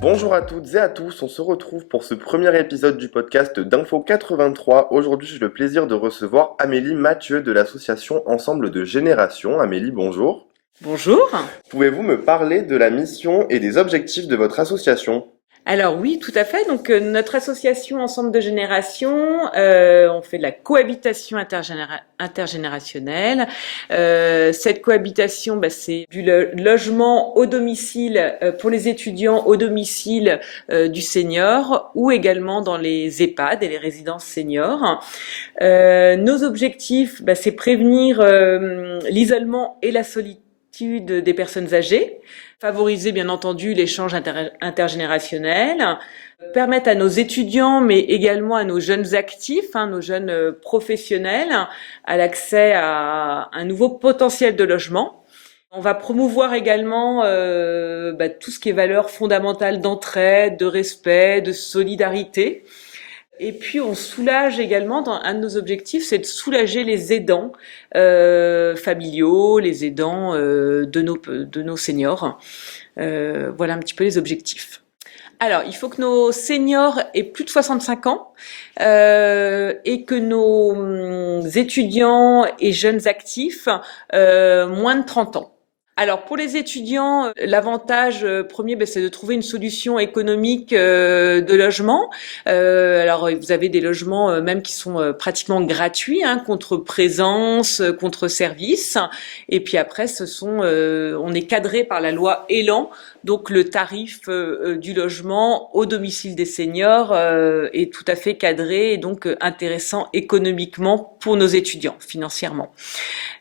Bonjour à toutes et à tous, on se retrouve pour ce premier épisode du podcast d'Info 83. Aujourd'hui, j'ai le plaisir de recevoir Amélie Mathieu de l'association Ensemble de Génération. Amélie, bonjour. Bonjour. Pouvez-vous me parler de la mission et des objectifs de votre association? Alors oui, tout à fait. Donc notre association Ensemble de Génération, on fait de la cohabitation intergénérationnelle. Cette cohabitation, c'est du logement au domicile pour les étudiants au domicile du senior ou également dans les EHPAD et les résidences seniors. Nos objectifs, c'est prévenir l'isolement et la solitude des personnes âgées, favoriser bien entendu l'échange intergénérationnel, permettre à nos étudiants, mais également à nos jeunes actifs, nos jeunes professionnels, à l'accès à un nouveau potentiel de logement. On va promouvoir également tout ce qui est valeurs fondamentales d'entraide, de respect, de solidarité. Et puis on soulage également, un de nos objectifs, c'est de soulager les aidants familiaux, les aidants de nos seniors. Voilà un petit peu les objectifs. Alors, il faut que nos seniors aient plus de 65 ans et que nos étudiants et jeunes actifs moins de 30 ans. Alors pour les étudiants, l'avantage premier, c'est de trouver une solution économique de logement. Alors vous avez des logements même qui sont pratiquement gratuits, contre présence, contre service. Et puis après, on est cadré par la loi Elan, donc le tarif du logement au domicile des seniors est tout à fait cadré et donc intéressant économiquement pour nos étudiants, financièrement.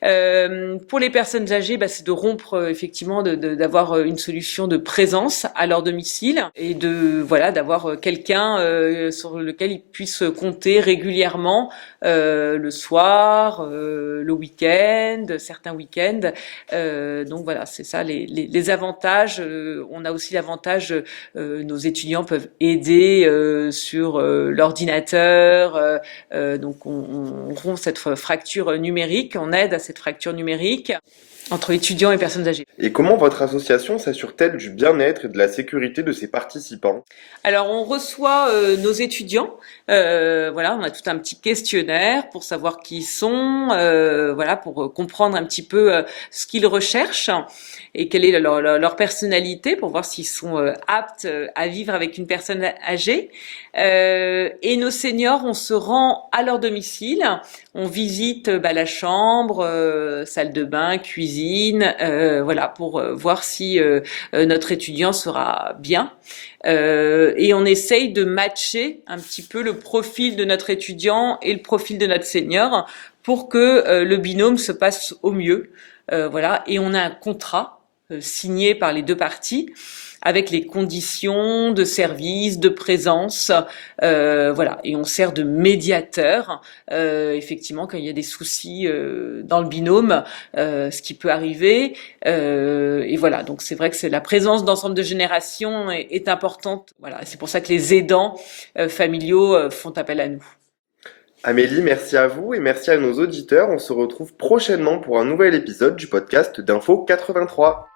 Pour les personnes âgées, c'est de rompre effectivement d'avoir une solution de présence à leur domicile et d'avoir quelqu'un sur lequel ils puissent compter régulièrement le soir, le week-end, certains week-ends. Donc voilà, c'est ça les avantages. On a aussi l'avantage, nos étudiants peuvent aider sur l'ordinateur. Donc on rompt cette fracture numérique, on aide à cette fracture numérique entre étudiants et personnes âgées. Et comment votre association s'assure-t-elle du bien-être et de la sécurité de ses participants? Alors on reçoit nos étudiants, on a tout un petit questionnaire pour savoir qui ils sont, pour comprendre un petit peu ce qu'ils recherchent et quelle est leur personnalité pour voir s'ils sont aptes à vivre avec une personne âgée. Et nos seniors, on se rend à leur domicile, on visite la chambre, salle de bain, cuisine, pour voir si notre étudiant sera bien. Et on essaye de matcher un petit peu le profil de notre étudiant et le profil de notre senior pour que le binôme se passe au mieux. Et on a un contrat signé par les deux parties avec les conditions de service, de présence, et on sert de médiateur, effectivement, quand il y a des soucis dans le binôme, ce qui peut arriver, donc c'est vrai que la présence d'ensemble de générations est importante, c'est pour ça que les aidants familiaux font appel à nous. Amélie, merci à vous et merci à nos auditeurs. On se retrouve prochainement pour un nouvel épisode du podcast d'Info 83.